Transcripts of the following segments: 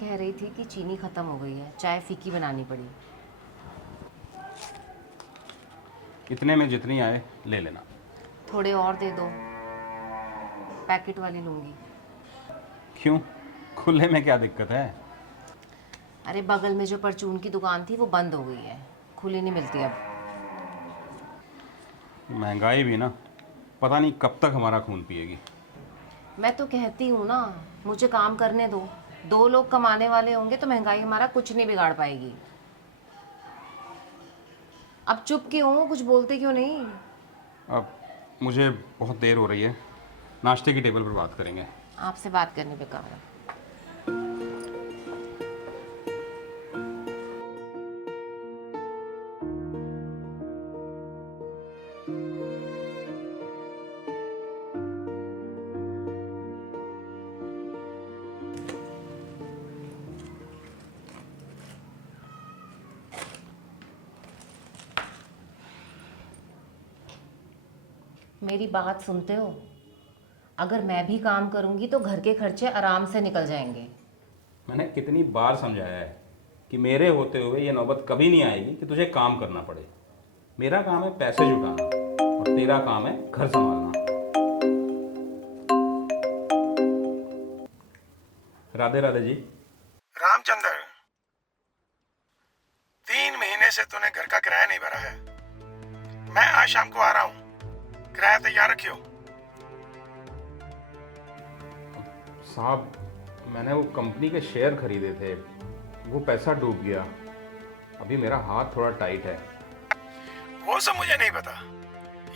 कह रही थी कि चीनी ख़त्म हो गई है, चाय फीकी बनानी पड़ी। इतने में जितनी आए ले लेना। थोड़े और दे दो, पैकेट वाली लूँगी। क्यों, खुले में क्या दिक्कत है? अरे बगल में जो परचून की दुकान थी वो बंद हो गई है, खुली नहीं मिलती अब। महंगाई भी ना, पता नहीं कब तक हमारा खून पिएगी। मैं तो कहती हूँ ना, मुझे काम करने दो। 2 लोग कमाने वाले होंगे तो महंगाई हमारा कुछ नहीं बिगाड़ पाएगी। अब चुप क्यों हो, कुछ बोलते क्यों नहीं? अब मुझे बहुत देर हो रही है, नाश्ते की टेबल पर बात करेंगे। आपसे बात करनी बेकार है। मेरी बात सुनते हो? अगर मैं भी काम करूंगी तो घर के खर्चे आराम से निकल जाएंगे। मैंने कितनी बार समझाया है कि मेरे होते हुए ये नौबत कभी नहीं आएगी कि तुझे काम करना पड़े। मेरा काम है पैसे जुटाना और तेरा काम है घर संभालना। राधे राधे जी। रामचंद्र, 3 महीने से तूने घर का किराया नहीं भरा है। मैं आज शाम को आ रहा हूँ, किराया तैयार रखियो। साहब, मैंने वो कंपनी के शेयर खरीदे थे, वो पैसा डूब गया। अभी मेरा हाथ थोड़ा टाइट है। वो सब मुझे नहीं पता,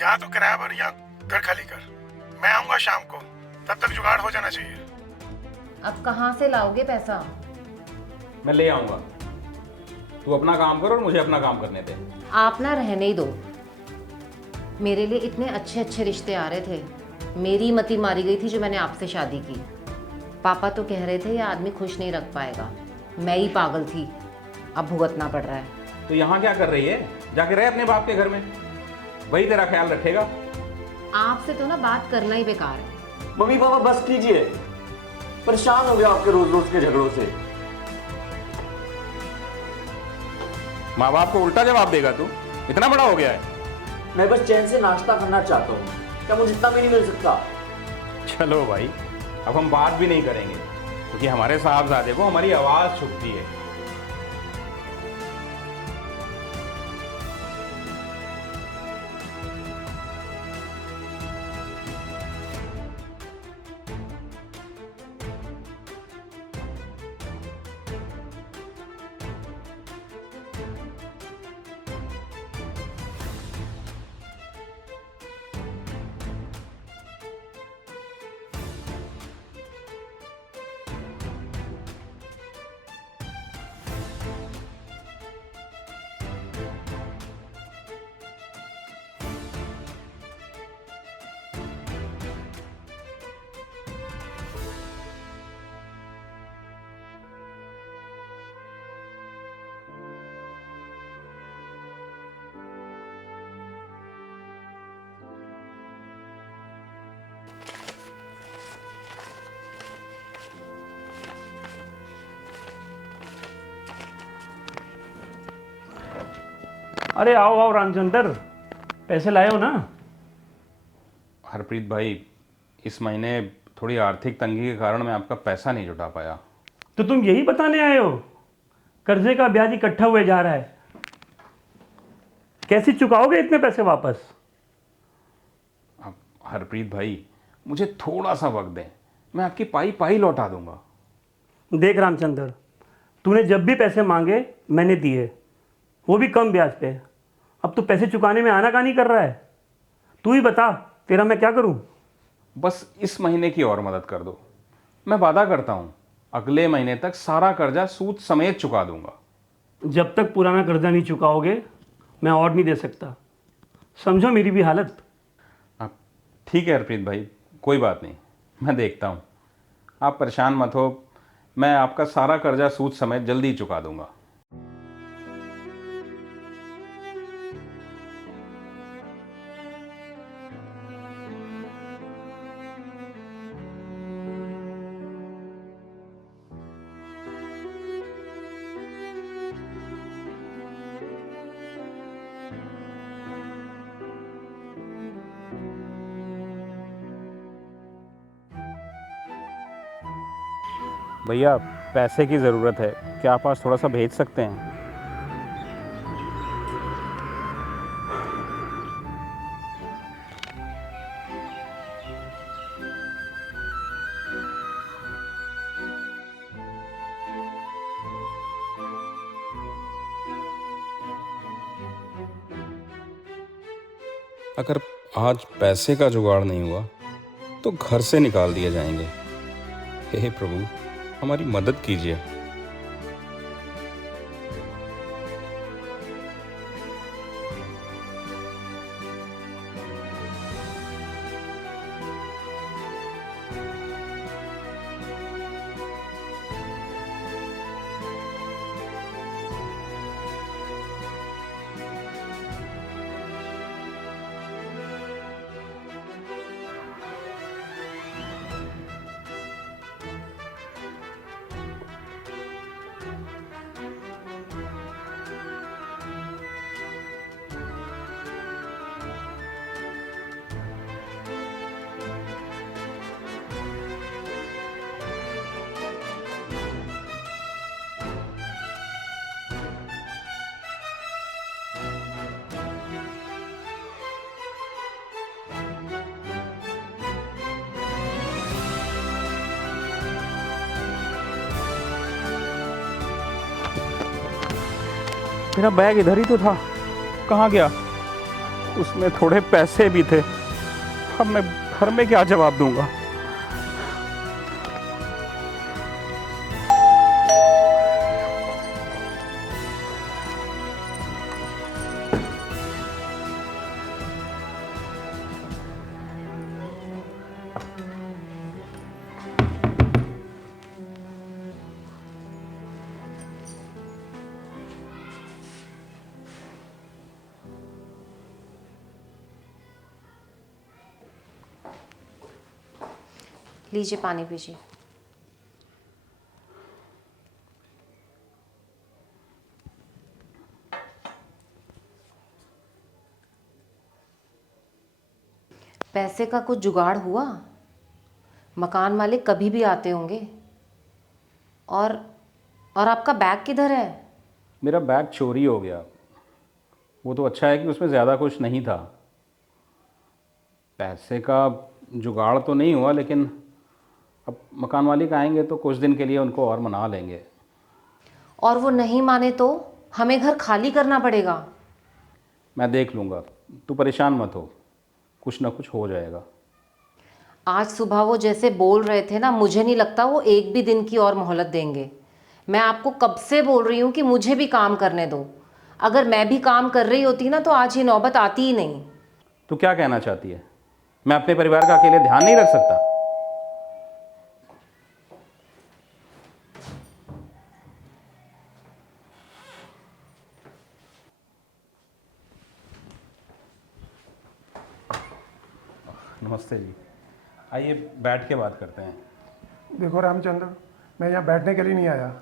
या तो किराया भर या घर खाली कर। मैं आऊंगा शाम को, तब तक जुगाड़ हो जाना चाहिए। अब कहाँ से लाओगे पैसा? मैं ले आऊँगा, तू अपना काम कर और मुझे अपना काम करने दे। आप ना रहने ही दो। मेरे लिए इतने अच्छे अच्छे रिश्ते आ रहे थे, मेरी मति मारी गई थी जो मैंने आपसे शादी की। पापा तो कह रहे थे ये आदमी खुश नहीं रख पाएगा, मैं ही पागल थी। अब भुगतना पड़ रहा है। तो यहाँ क्या कर रही है? जाके रहे अपने बाप के घर में, वही तेरा ख्याल रखेगा। आपसे तो ना बात करना ही बेकार है। मम्मी पापा बस कीजिए, परेशान हो गया आपके रोज रोज के झगड़ों से। माँ बाप को उल्टा जवाब देगा तू? इतना बड़ा हो गया है। मैं बस चैन से नाश्ता करना चाहता हूँ, क्या मुझे इतना भी नहीं मिल सकता? चलो भाई, अब हम बात भी नहीं करेंगे क्योंकि हमारे साहबजादे को हमारी आवाज़ छुपती है। अरे आओ आओ रामचंद्र, पैसे लाए हो ना? हरप्रीत भाई, इस महीने थोड़ी आर्थिक तंगी के कारण मैं आपका पैसा नहीं जुटा पाया। तो तुम यही बताने आए हो? कर्जे का ब्याज इकट्ठा हुए जा रहा है, कैसे चुकाओगे इतने पैसे वापस? अब हरप्रीत भाई, मुझे थोड़ा सा वक्त दें, मैं आपकी पाई पाई लौटा दूंगा। देख रामचंद्र, तूने जब भी पैसे मांगे मैंने दिए, वो भी कम ब्याज पे। अब तू पैसे चुकाने में आनाकानी कर रहा है। तू ही बता, तेरा मैं क्या करूं? बस इस महीने की और मदद कर दो, मैं वादा करता हूं अगले महीने तक सारा कर्जा सूद समेत चुका दूंगा। जब तक पुराना कर्जा नहीं चुकाओगे मैं और नहीं दे सकता, समझो मेरी भी हालत। आप ठीक है हरप्रीत भाई, कोई बात नहीं, मैं देखता हूं। आप परेशान मत हो, मैं आपका सारा कर्जा सूद समेत जल्दी चुका दूंगा। भैया पैसे की ज़रूरत है, क्या आप आज थोड़ा सा भेज सकते हैं? अगर आज पैसे का जुगाड़ नहीं हुआ तो घर से निकाल दिए जाएंगे। हे प्रभु, हमारी मदद कीजिए। मेरा बैग इधर ही तो था, कहाँ गया? उसमें थोड़े पैसे भी थे। अब मैं घर में क्या जवाब दूंगा? लीजिए पानी पीजिए। पैसे का कुछ जुगाड़ हुआ? मकान मालिक कभी भी आते होंगे। और आपका बैग किधर है? मेरा बैग चोरी हो गया। वो तो अच्छा है कि उसमें ज़्यादा कुछ नहीं था। पैसे का जुगाड़ तो नहीं हुआ, लेकिन अब मकान मालिक आएंगे तो कुछ दिन के लिए उनको और मना लेंगे। और वो नहीं माने तो हमें घर खाली करना पड़ेगा। मैं देख लूँगा, तू परेशान मत हो, कुछ ना कुछ हो जाएगा। आज सुबह वो जैसे बोल रहे थे ना, मुझे नहीं लगता वो एक भी दिन की और मोहलत देंगे। मैं आपको कब से बोल रही हूँ कि मुझे भी काम करने दो। अगर मैं भी काम कर रही होती ना तो आज ये नौबत आती ही नहीं। तू क्या कहना चाहती है? मैं अपने परिवार का अकेले ध्यान नहीं रख सकता? नमस्ते जी, आइए बैठ के बात करते हैं। देखो रामचंद्र, मैं यहाँ बैठने के लिए नहीं आया।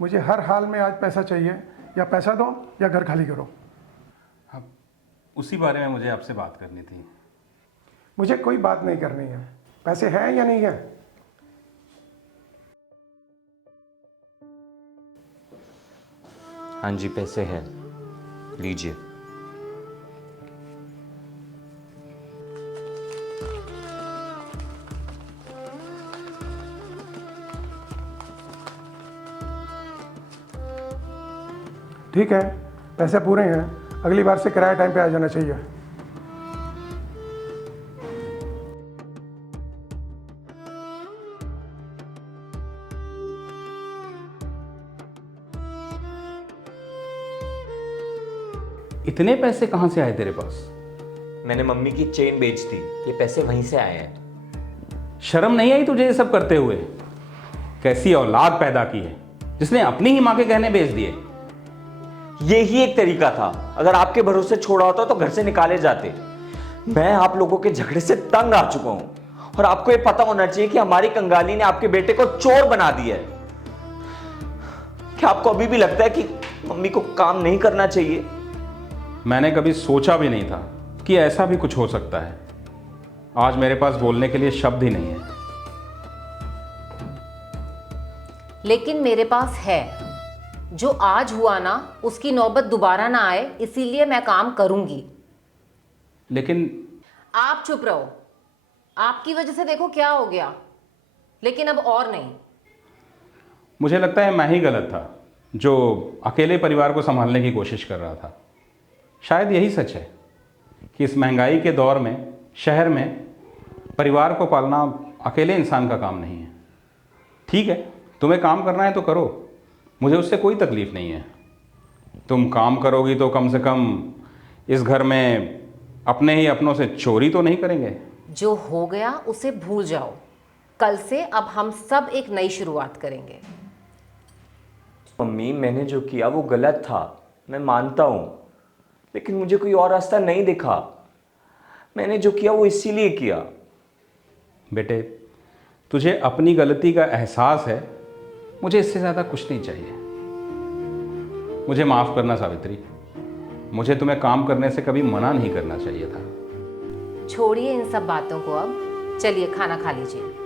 मुझे हर हाल में आज पैसा चाहिए। या पैसा दो या घर खाली करो। हाँ, उसी बारे में मुझे आपसे बात करनी थी। मुझे कोई बात नहीं करनी है। पैसे हैं या नहीं है? हाँ जी, पैसे हैं, लीजिए। ठीक है, पैसे पूरे हैं। अगली बार से किराया टाइम पे आ जाना चाहिए। इतने पैसे कहाँ से आए तेरे पास? मैंने मम्मी की चेन बेच दी, ये पैसे वहीं से आए हैं। शर्म नहीं आई तुझे ये सब करते हुए? कैसी औलाद पैदा की है जिसने अपनी ही माँ के गहने बेच दिए। ये ही एक तरीका था। अगर आपके भरोसे छोड़ा होता तो घर से निकाले जाते। मैं आप लोगों के झगड़े से तंग आ चुका हूं और आपको ये पता होना चाहिए कि हमारी कंगाली ने आपके बेटे को चोर बना दिया है। क्या आपको अभी भी लगता है कि मम्मी को काम नहीं करना चाहिए? मैंने कभी सोचा भी नहीं था कि ऐसा भी कुछ हो सकता है। आज मेरे पास बोलने के लिए शब्द ही नहीं है। लेकिन मेरे पास है। जो आज हुआ ना, उसकी नौबत दोबारा ना आए, इसीलिए मैं काम करूंगी। लेकिन आप चुप रहो। आपकी वजह से देखो क्या हो गया, लेकिन अब और नहीं। मुझे लगता है मैं ही गलत था जो अकेले परिवार को संभालने की कोशिश कर रहा था। शायद यही सच है कि इस महंगाई के दौर में शहर में परिवार को पालना अकेले इंसान का काम नहीं है। ठीक है, तुम्हें काम करना है तो करो, मुझे उससे कोई तकलीफ़ नहीं है। तुम काम करोगी तो कम से कम इस घर में अपने ही अपनों से चोरी तो नहीं करेंगे। जो हो गया उसे भूल जाओ। कल से अब हम सब एक नई शुरुआत करेंगे। मम्मी, मैंने जो किया वो गलत था, मैं मानता हूँ, लेकिन मुझे कोई और रास्ता नहीं दिखा। मैंने जो किया वो इसीलिए किया। बेटे, तुझे अपनी गलती का एहसास है, मुझे इससे ज़्यादा कुछ नहीं चाहिए। मुझे माफ़ करना सावित्री, मुझे तुम्हें काम करने से कभी मना नहीं करना चाहिए था। छोड़िए इन सब बातों को, अब चलिए खाना खा लीजिए।